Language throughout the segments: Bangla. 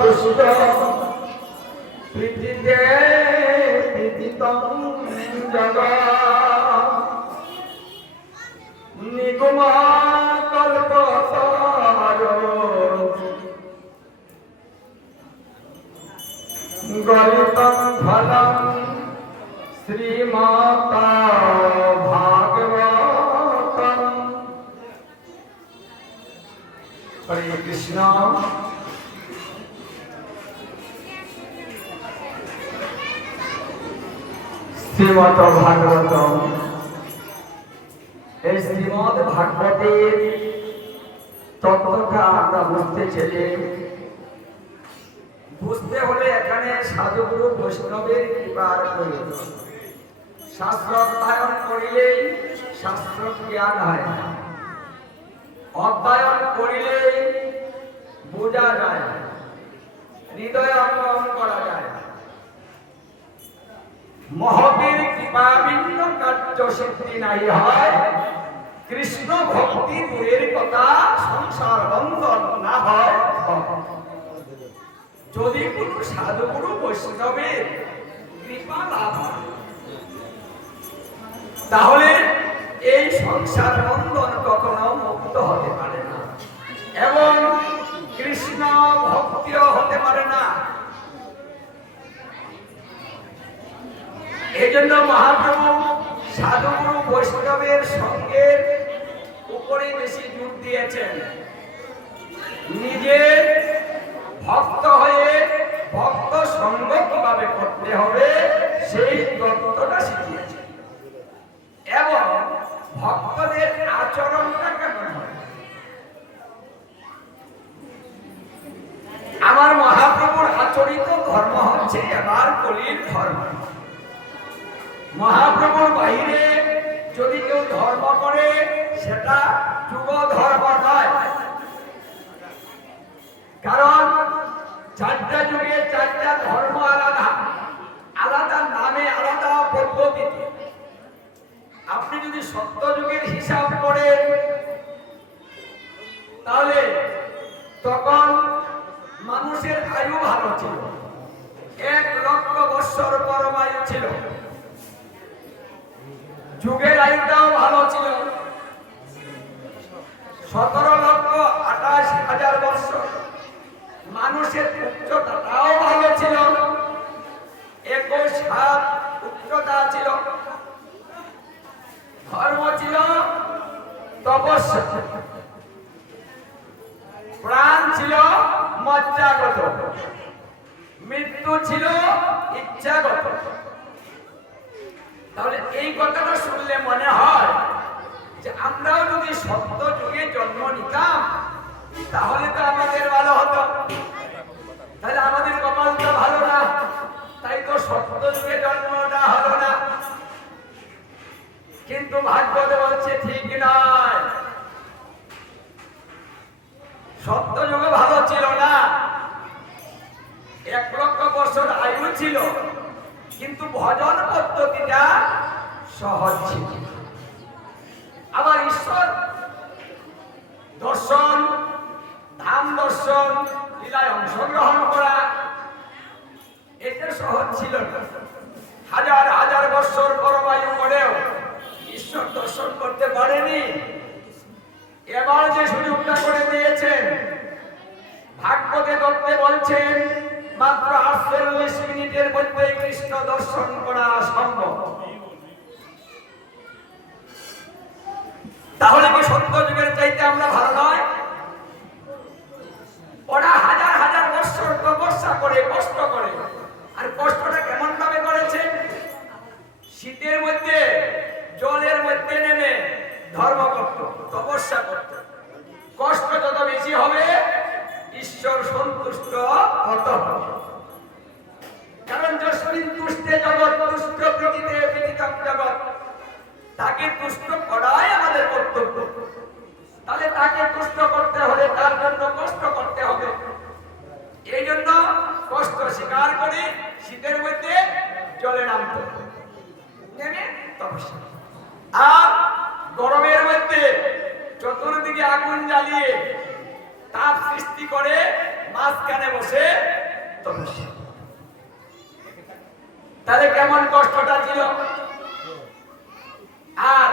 পুষ্ট প্রীতিতে প্রীতিতং জগৎ নিগমা কল্পসার গলিতং ফলং শ্রীমাতা ভাগবতম হরে কৃষ্ণ। শ্রীমত ভাগবতম। এই শ্রীমদ ভাগবতের তত্ত্বটা আমরা বুঝতে ছেলে বুঝতে হলে এখানে সাধুগুরু বৈষ্ণবের কৃপার প্রয়োজন। শাস্ত্র অধ্যয়ন করিলেই শাস্ত্র জ্ঞান হয় অধ্যয়ন করিলেই বোঝা যায়। হৃদয়ে অঙ্গন করা যায় মহবীর কৃপা ভিন্ন কার্য সিদ্ধি নাই হয়। কৃষ্ণ ভক্তি দূরের কথা সংসার বন্ধন না হয়। যদি কোন সাধুগুরু বৈষ্ণবের কৃপা লাভ তাহলে এই সংসার বন্ধন কখনো মুক্ত হতে পারে না। এবং কৃষ্ণ ভক্তিও হতে পারে না। এই জন্য মহাপ্রভু সাধুগুরু বৈষ্ণবের সঙ্গে উপরে বেশি জোর দিয়েছেন। নিজে ভক্ত হয়ে ভক্ত সঙ্গ কীভাবে করতে হবে, সেই তত্ত্বটা শিখিয়েছে এবং ভক্তদের আচরণটা কেমন হয় আমার মহাপ্রভুর আচরিত ধর্ম হচ্ছে আমার কলির ধর্ম। মহাপ্রভুর বাহিরে যদি কেউ ধর্ম করে, সেটা যুগ ধর্ম নয়। কারণ চারটা যুগে চারটা ধর্ম আলাদা। আলাদা নামে আলাদা পদ্ধতিতে। আপনি যদি সত্য যুগের হিসাব করেন, তাহলে তখন মানুষের আয়ু ভালো ছিল। এক লক্ষ বৎসর পরমায়ু ছিল। যুগের আয়ুটাও ভালো ছিল। সতেরো লক্ষ আঠাশ হাজার বৎসর মানুষের উচ্চতাটাও ভালো ছিল। একুশ হাত উচ্চতা ছিল। ধর্ম ছিল তপস্যা। প্রাণ ছিল মজ্জাগত। মৃত্যু ছিল ইচ্ছাগত। তাহলে এই কথাটা শুনলে মনে হয় যে আমরাও যদি সত্য যুগে জন্ম নিতাম, তাহলে তো আমাদের ভালো হতো তাহলে আমাদের কপালটা ভালো না তাই তো সত্য যুগে জন্মটা হলো না কিন্তু ভাগ্যত বলছে ঠিক নয় সত্য যুগে ভালো ছিল না এক লক্ষ বছর আয়ু ছিল কিন্তু ভজন পদ্ধতিটা সহজ ছিল আবার ঈশ্বর দর্শন ধাম দর্শন লীলায় অংশগ্রহণ করা এটা সহজ ছিল না হাজার হাজার বছর পরবায়ু করেও ঈশ্বর দর্শন করতে পারেনি। এবার যে সুযোগটা করে দিয়েছেন, ভাগ্যকে দত্তে বলছেন, মাত্র আটচল্লিশ মিনিটের মধ্যে কৃষ্ণ দর্শন করা সম্ভব। তাহলে কি সত্য যুগের চাইতে আমরা ভালো নয়? ওরা হাজার হাজার বছর তপস্যা করে, কষ্ট করে। আর কষ্টটা কেমন ভাবে করেছে? শীতের মধ্যে জলের মধ্যে নেমে ধর্ম করত, তপস্যা করত। কষ্ট যত বেশি হবে, ঈশ্বর সন্তুষ্ট হত। কারণ যশমিন তুষ্টে জগৎ, তুষ্ট প্রকৃতি জগৎ। তাকে তুষ্ট করাই আমাদের কর্তব্য তাহলে তাকে তুষ্ট করতে হলে তার জন্য কষ্ট করতে হবে এই জন্য কষ্ট স্বীকার করে শীতের মধ্যে জলে নামতে হবে। নেমে তপস্যা আর গরমের মধ্যে চতুর্দিকে আগুন জ্বালিয়ে তাপ সৃষ্টি করে? মাঝখানে বসে তাহলে কেমন কষ্টটা ছিল? আর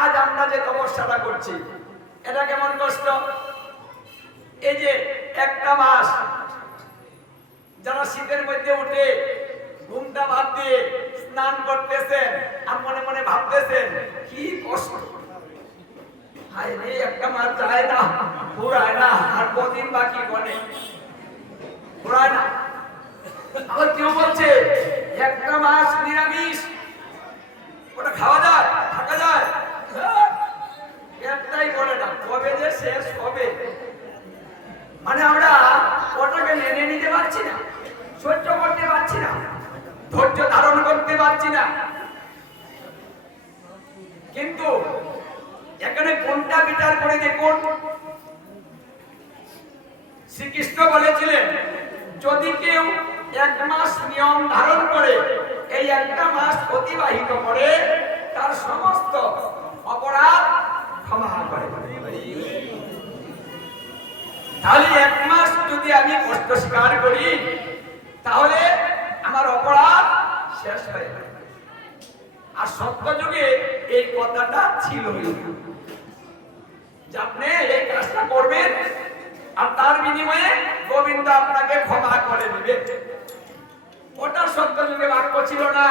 আজ আমরা যে তপস্যাটা করছি, এটা কেমন কষ্ট? এই যে একটা মাস যারা শীতের মধ্যে উঠে ঘুমটা বাদ দিয়ে স্নান করতেছেন আর মনে মনে ভাবতেছেন, কি কষ্ট। হায় রে একটা মাস যায় না পুরায় না আর কদিন বাকি গনে পুরায় না। কেউ বলছে একটা মাস নিরামিষ ওটা খাওয়া যায় থাকা যায়? হ্যাঁ, একটাই বলে না কবে যে শেষ হবে। মানে আমরা ওটাকে মেনে নিতে পারছি না সহ্য করতে পারছি না ধৈর্য ধারণ করতে পারছি না। কিন্তু এখানে কোনটা বিচার করে দেখুন? শ্রীকৃষ্ণ বলেছিলেন, যদি কেউ এক মাস নিয়ম ধারণ করে, এই একটা মাস অতিবাহিত করে, তার সমস্ত অপরাধ ক্ষমা করে। তাহলে এক মাস যদি আমি কষ্ট স্বীকার করি, তাহলে আমার অপরাধ শেষ হয়ে যাবে। আর সত্য যুগে এই কথাটা ছিল। যে আপনি এই কাজটা করবেন আর তার বিনিময়ে গোবিন্দ আপনাকে ক্ষমা করে দিবে। ওটা সত্য যুগে বাক্য ছিল না।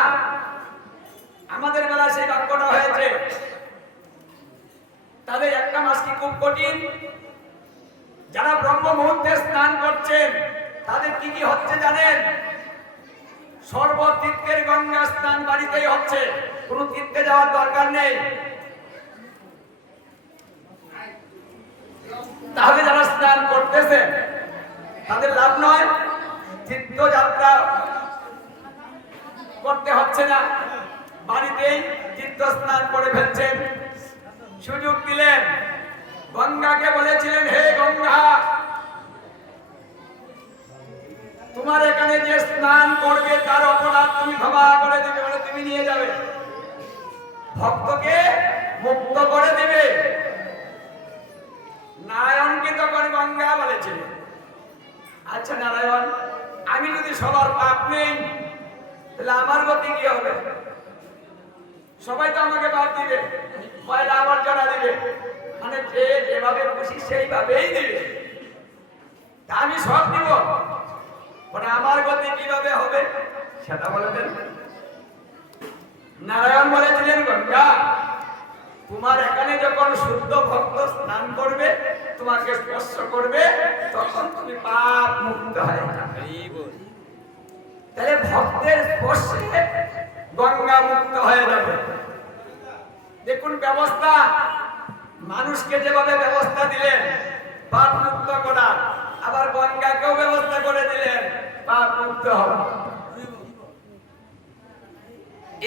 আমাদের বেলা সেই বাক্যটা হয়েছে, তাদের একটা মাস কি খুব কঠিন? যারা ব্রহ্ম মুহূর্তে স্নান করছেন, তাদের কি কি হচ্ছে জানেন? সর্বতীর্থের গঙ্গা স্নান বাড়িতেই হচ্ছে, কোন তীর্থে যাওয়ার দরকার নেই। তাহলে যারা স্নান করতেছে, তাদের লাভ নয়। তীর্থযাত্রা করতে হচ্ছে না। বাড়িতেই তীর্থ স্নান করে ফেলছেন। সুযোগ দিলেন। গঙ্গাকে বলেছিলেন, হে গঙ্গা, তোমার এখানে যে স্নান করবে, তার অপরাধ তুমি ক্ষমা করে দেবে বলে তুমি নিয়ে যাবে। ভক্তকে মুক্ত করে দেবে। নারায়ণকে তখন গঙ্গা বলেছিল আচ্ছা নারায়ণ, আমি যদি সবার পাপ নেই, তাহলে আমার গতি কি হবে? সবাই তো আমাকে পাপ দিবে। ময়লা আবর্জনা দিবে। মানে যে যেভাবে খুশি সেইভাবেই দিবে। তা আমি সব দিব। মানে আমার গতি কীভাবে হবে, সেটা বলে দেন। নারায়ণ বলেছিলেন, গঙ্গা, তোমার এখানে যখন শুদ্ধ ভক্ত স্নান করবে তোমাকে স্পর্শ করবে, তখন তুমি পাপ মুক্ত হয়ে তাহলে ভক্তের স্পর্শে গঙ্গা মুক্ত হয়ে যাবে। দেখুন ব্যবস্থা, মানুষকে যেভাবে ব্যবস্থা দিলেন, পাপ মুক্ত করা আবার গঙ্গাকেও ব্যবস্থা করে দিলেন, পাপ মুক্ত হওয়া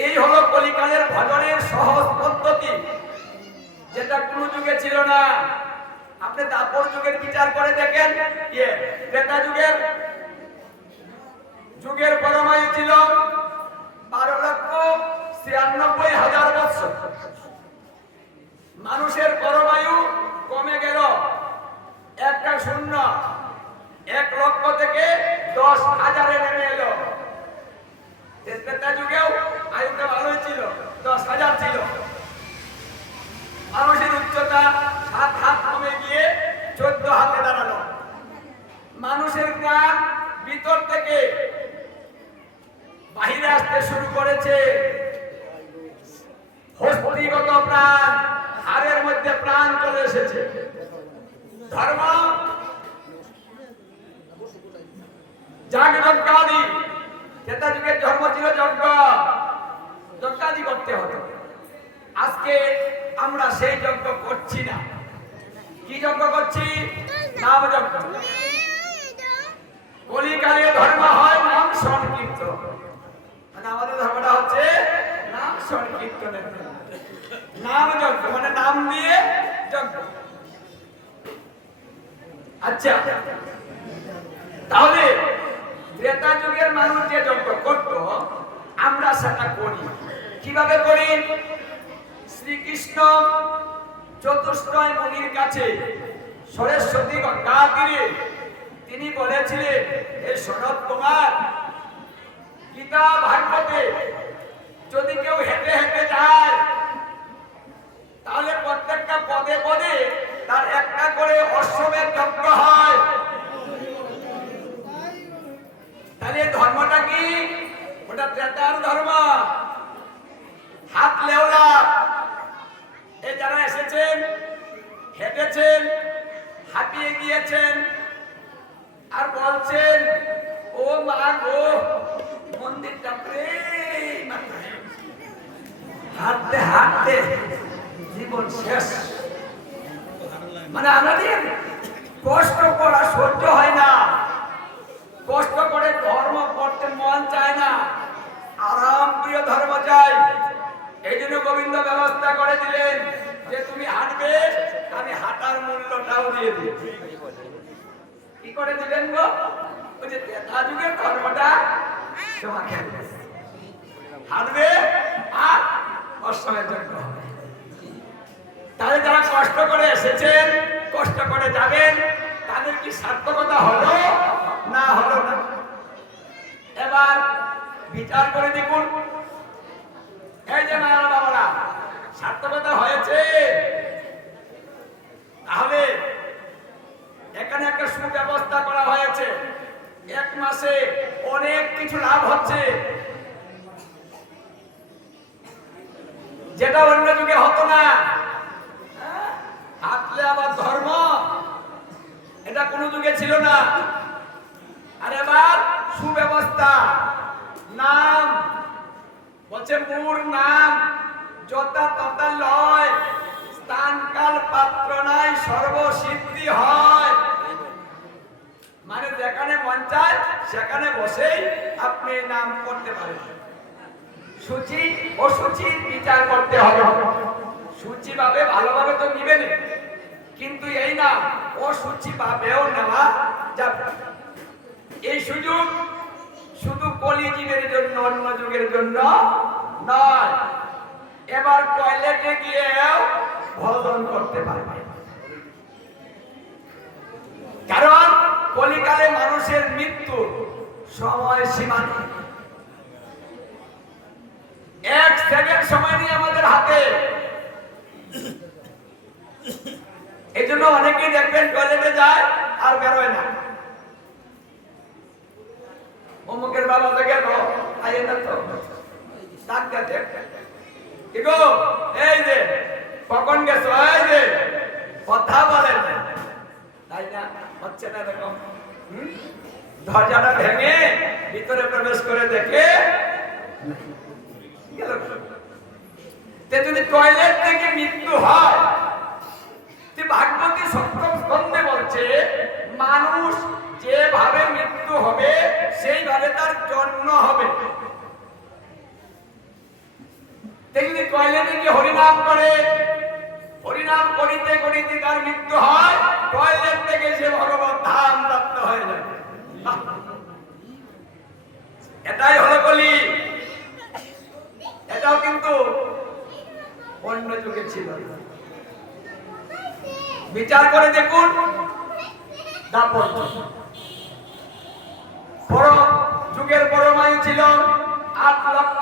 এই হলো কলিকালের ভজনের সহজ পদ্ধতি, যেটা কোন যুগে ছিল না। আপনি দাপর যুগের বিচার করে দেখেন ত্রেতা যুগের যুগের পরমায়ু ছিল বারো লক্ষ ছিয়ানব্বই হাজার বছর মানুষের পরমায়ু কমে গেল। একটা শূন্য, এক লক্ষ থেকে দশ হাজারে নেমে এলো। ত্রেতা যুগেও আয়ুটা ভালোই ছিল, দশ হাজার ছিল। মানুষের উচ্চতা সাত হাত কমে গিয়ে চোদ্দ হাতে দাঁড়ানো মানুষের কান ভিতর থেকে বাহিরে আসতে শুরু করেছে। হস্তিগত প্রাণ, হাড়ের মধ্যে প্রাণ চলে এসেছে। ধর্ম যাগ যজ্ঞাদি ক্রেতা ধর্ম ছিল যজ্ঞ। যজ্ঞাদি করতে হতো। আজকে আমরা সেই যজ্ঞ করছি না। কি যজ্ঞ করছি? নাম যজ্ঞ। কলিকালে ধর্ম হয় নাম সংকীর্তন। মানে আমাদের ধর্মটা হচ্ছে নাম সংকীর্তনের নাম যজ্ঞ মানে নাম দিয়ে যজ্ঞ। আচ্ছা তাহলে ত্রেতা যুগের মানুষ যে যজ্ঞ করত, আমরা সেটা করি। কীভাবে করি? শ্রীকৃষ্ণ চতুষ্টয় মুনির কাছে সরস্বতী গঙ্গা তীরে তিনি বলেছিলেন এই শরৎ কুমার গীতা ভাগবতে যদি কেউ হেঁটে হেঁটে যায়, তাহলে প্রত্যেকটা পদে পদে তার একটা করে অশ্বমের যজ্ঞ হয়। তাহলে ধর্মটা কি? ওটা ত্রেতার ধর্ম। হাত লেওলা এই যারা এসেছেন হেঁটেছেন হাঁপিয়ে গিয়েছেন আর বলছেন ও মা গো মন্দিরটা প্রেম হাঁটতে হাঁটতে জীবন শেষ মানে আমাদের কষ্ট করা সহ্য হয় না কষ্ট করে ধর্ম করতে মন চায় না আরাম প্রিয় ধর্ম চাই এই জন্য গোবিন্দ ব্যবস্থা করে দিলেন যে তুমি হাঁটবে আমি হাঁটার মূল্যটাও দিয়ে দিই কি করে দিলেন গো তেতা যুগের ধর্মটা তোমাকে হাঁটবে আর অশ্বমের জন্য তাহলে যারা কষ্ট করে এসেছেন, কষ্ট করে যাবেন, তাদের কি সার্থকতা হলো না হলো না? এবার বিচার করে দেখুন। এই যে মায়েরা বাবারা, সার্থকতা হয়েছে। তাহলে এখানে একটা সুব্যবস্থা করা হয়েছে। এক মাসে অনেক কিছু লাভ হচ্ছে। যেটা অন্য যুগে হতো না। হাতলে আবার ধর্ম। এটা কোনো যুগে ছিল না। আর এবার সুব্যবস্থা। নাম। বলছে মোর নাম। যথা তথা লয়। স্থান কাল পাত্র নাই, সর্বসিদ্ধি হয়। যেখানে মন চায়, সেখানে বসেই আপনি নাম করতে পারেন। সূচি, ও সূচির বিচার করতে হবে। সূচি ভাবে ভালোভাবে তো নিবেন কিন্তু এই না, ও সূচি ভাবেও নেওয়া যাবে এই সুযোগ শুধু কলিযুগের জন্য, অন্য যুগের জন্য নয়। এবার টয়লেটে গিয়েও ভজন করতে পারবে। কারণ কলিকালে মানুষের মৃত্যু সময় সীমা নেই। এক সেকেন্ড সময় নিয়ে আমাদের হাতে। এই জন্য অনেকেই দেখবেন টয়লেটে যায় আর বেরোয় না। অমুকের বাবা তো গেল আইয়ে না তো। এই যে, কখন গেছো? এই যে, কথা বলেন। তাই না হচ্ছে না হুম? দরজাটা ভেঙে ভিতরে প্রবেশ করে দেখে যদি টয়লেট থেকে মৃত্যু হয় ভাগবতী সপ্তম স্কন্ধে বলছে, মানুষ যেভাবে মৃত্যু হবে, সেইভাবে তার জন্ম হবে। তেমনি টয়লেটে গিয়ে হরিনাম করে হরিনাম করিতে করিতে তার মৃত্যু হয় টয়লেট থেকে সে ভগবত ধাম প্রাপ্ত হয়ে যাবে এটাই হলো কলি এটাও কিন্তু অন্য যুগে ছিল। বিচার করে দেখুন, দাপট। বড় যুগের পরমায়ু ছিল আট লক্ষ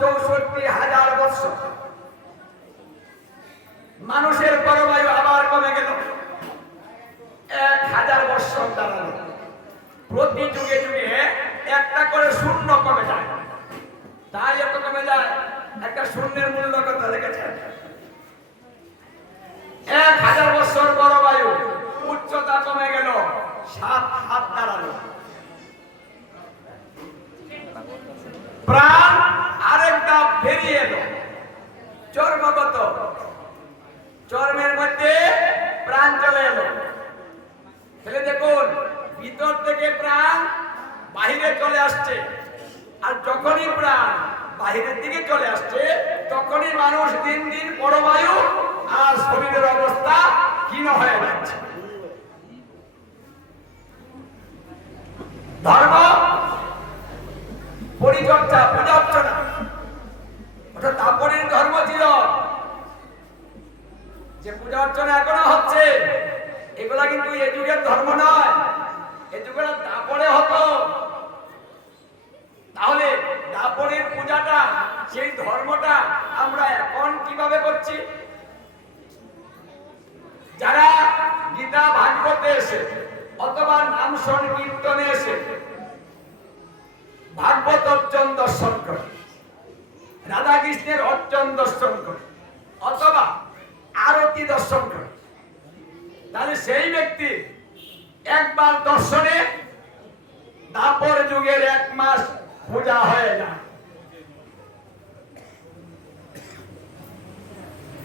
চৌষট্টি হাজার বৎসর। মানুষের পরমায়ু আবার কমে গেল। এক হাজার বৎসর দাঁড়াল। প্রতি যুগে যুগে একটা করে শূন্য কমে যায়। তাই এত কমে যায়, একটা শূন্যের মূল্য কত লেগেছে এক হাজার বছর বড় বায়ু উচ্চতা কমে গেল, সাত হাত দাঁড়াল প্রাণ আরেকটা বেরিয়ে এলো চর্মগত চর্মের মধ্যে প্রাণ চলে এলো তাহলে দেখুন ভিতর থেকে প্রাণ বাহিরে চলে আসছে আর যখনই প্রাণ বাহিরের দিকে চলে আসছে তখনই মানুষ দিন দিন পরবায়ু আর শরীরের অবস্থা ক্ষীণ হয়ে যাচ্ছে ধর্ম পরিচর্যা পূজা অর্চনা ওটা তারপরের ধর্ম ছিল যে পূজা অর্চনা এখনও হচ্ছে, এগুলা কিন্তু এ যুগের ধর্ম নয়। এই যুগে দাপড়ে হতো। তাহলে দাপড়ের পূজাটা, সেই ধর্মটা আমরা এখন কীভাবে করছি? যারা গীতা ভাগবতে এসে, অথবা নাম সংকীর্তনে এসে, ভাগবত অর্জন দর্শন করে, রাধা কৃষ্ণের অর্জন দর্শন করে, অথবা আরতি দর্শন করে। তাহলে সেই ব্যক্তি একবার দর্শনে দাপর যুগের এক মাস পূজা হয়ে যায়।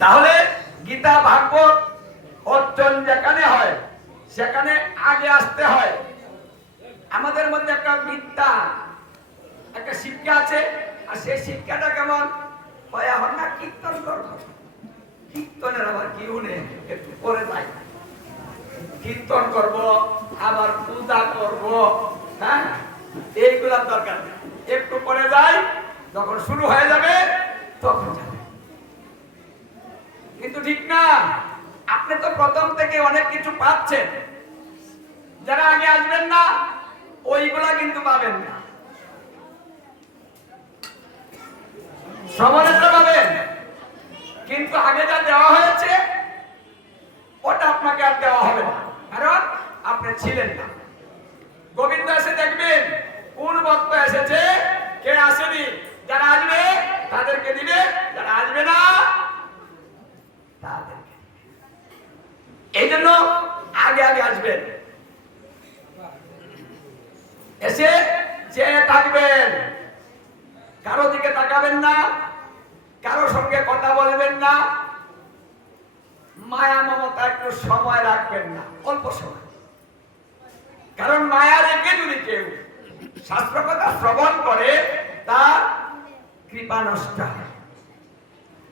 তাহলে গীতা ভাগবত অর্জন যেখানে হয়, সেখানে আগে আসতে হয়। আমাদের মধ্যে একটা বিদ্যা, একটা শিক্ষা আছে, আর সেই শিক্ষাটা কেমন? হয় না কীর্তন করব। কীর্তনের আবার কি উনে একটু করে যাই। কীর্তন করব, আবার পূজা করব হ্যাঁ? এইগুলার দরকার একটু করে যাই, যখন শুরু হয়ে যাবে, তখন যাবে কিন্তু ঠিক না, আপনি তো প্রথম থেকে অনেক কিছু পাচ্ছেন। যারা আগে আসবেন না, ওইগুলা কিন্তু পাবেন না। সমানেত্র পাবেন। কিন্তু আগে যা দেওয়া হয়েছে, ওটা আপনাকে আর দেওয়া হবে না। কারণ আপনি ছিলেন না। গোবিন্দ এসে দেখবেন, কোন ভক্ত এসেছে, কে আসেনি, যারা আসবে, তাদেরকে দিবে, যারা আসবে না, তাদেরকে এই জন্য আগে আগে আসবেন। এসে চেয়ে থাকবেন। কারও দিকে তাকাবেন না না। মায়া মমতা একটু সময় রাখবেন না, অল্প সময়। কারণ মায়া রেখে যদি কেউ শাস্ত্র শ্রবণ করে, তার কৃপা নষ্ট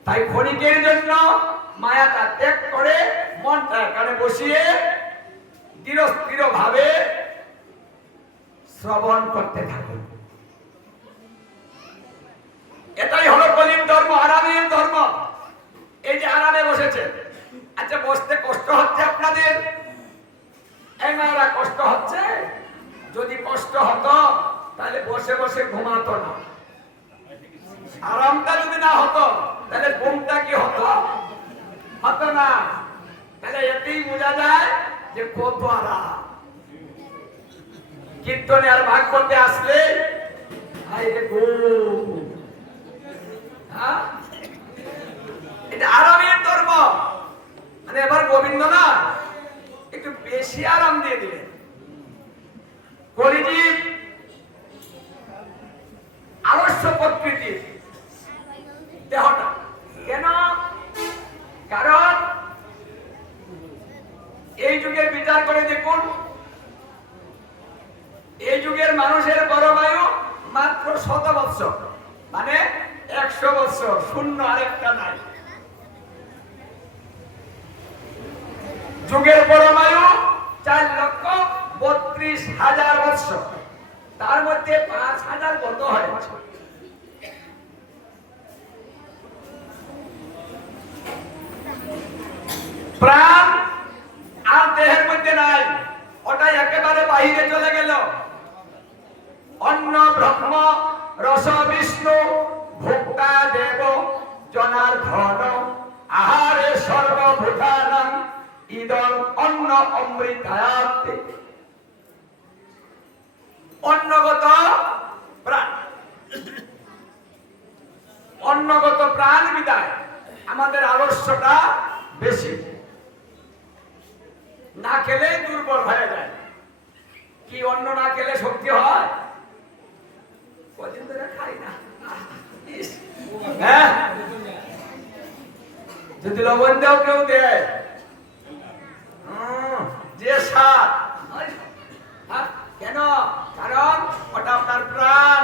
তাই ক্ষণিকের জন্য মায়াটা ত্যাগ করে মনটা এখানে বসিয়ে ধীরস্থির ভাবে শ্রবণ করতে থাকুন। এটাই হলো কলিম ধর্ম আরামের ধর্ম। এই যে আরামে বসেছে। আচ্ছা বসতে কষ্ট হচ্ছে আপনাদের? এই মায়েরা কষ্ট হচ্ছে? যদি কষ্ট হতো, তাহলে বসে বসে ঘুমাতো না। আরামটা যদি না হতো, তাহলে ঘুমটা কি হতো? হতো না। তাহলে এতেই বোঝা যায় যে কত আরাম। কীর্তনে আর ভাগ করতে আসলে ঘুম। হ্যাঁ? এটা আরামের ধর্ম। মানে এবার গোবিন্দ না একটু বেশি আরাম দিয়ে দিলেন। আলস্য প্রকৃতির দেহটা। কেন? কারণ এই যুগের বিচার করে দেখুন, এই যুগের মানুষের পরবায়ু মাত্র শত বৎসর মানে একশো বৎসর, শূন্য আরেকটা নাই। যুগের পরমায়ু চার লক্ষ বত্রিশ হাজার বৎসর। তার মধ্যে পাঁচ হাজার গত হয়েছে প্রাণ আর দেহের মধ্যে নাই, ওটাই একেবারে বাহিরে চলে গেল। অন্ন, ব্রহ্ম, রস, বিষ্ণু, ভোক্তা, দেব, জনার্ধন, আহারে সর্বভূতানাং অন্ন অমৃতায়াতে অন্নগত অন্নগত প্রাণ বিদায়। আমাদের আলস্যটা বেশি। না খেলে দুর্বল হয়ে যায়। কি অন্ন না খেলে শক্তি হয়? কদিন ধরে খাই না। হ্যাঁ? যদি লবণ দেও, কেউ দেয়। হ্যাঁ, কেন? কারণ ওটা আপনার প্রাণ।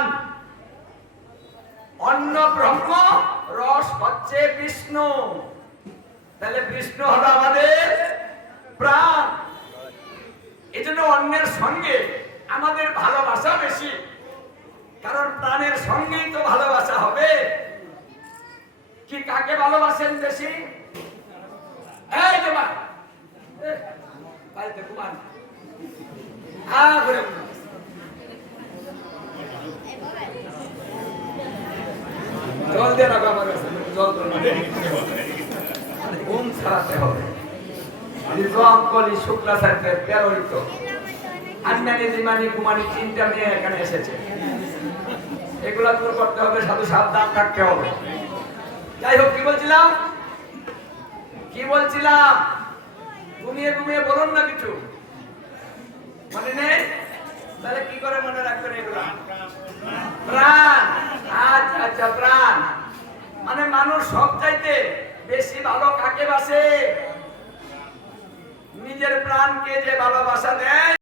অন্ন ব্রহ্ম রস হচ্ছে বিষ্ণু। তাহলে বিষ্ণু হলো আমাদের প্রাণ। এই জন্য অন্যের সঙ্গে আমাদের ভালোবাসা বেশি। কারণ প্রাণের সঙ্গেই তো ভালোবাসা হবে। কি কাকে ভালোবাসেন বেশি? এই যে বাড়িতে ঘুমান। হা করে জল দিয়ে রাখো আমার কাছে কলি শুক্লা সাহেবের ব্যবহৃত আন্নানি দিমানি কুমানি তিনটা মেয়ে এখানে এসেছে। এগুলা দূর করতে হবে, সাধু সাবধান থাকতে হবে। যাই হোক, কি বলছিলাম? কি বলছিলাম? ঘুমিয়ে ঘুমিয়ে বলুন না কিছু। মনে নেই? তাহলে কি করে মনে রাখবেন এগুলো? প্রাণ। আচ্ছা আচ্ছা প্রাণ। মানে মানুষ সব চাইতে বেশি ভালো কাকে বাসে? নিজের প্রাণকে যে ভালোবাসা দেয়।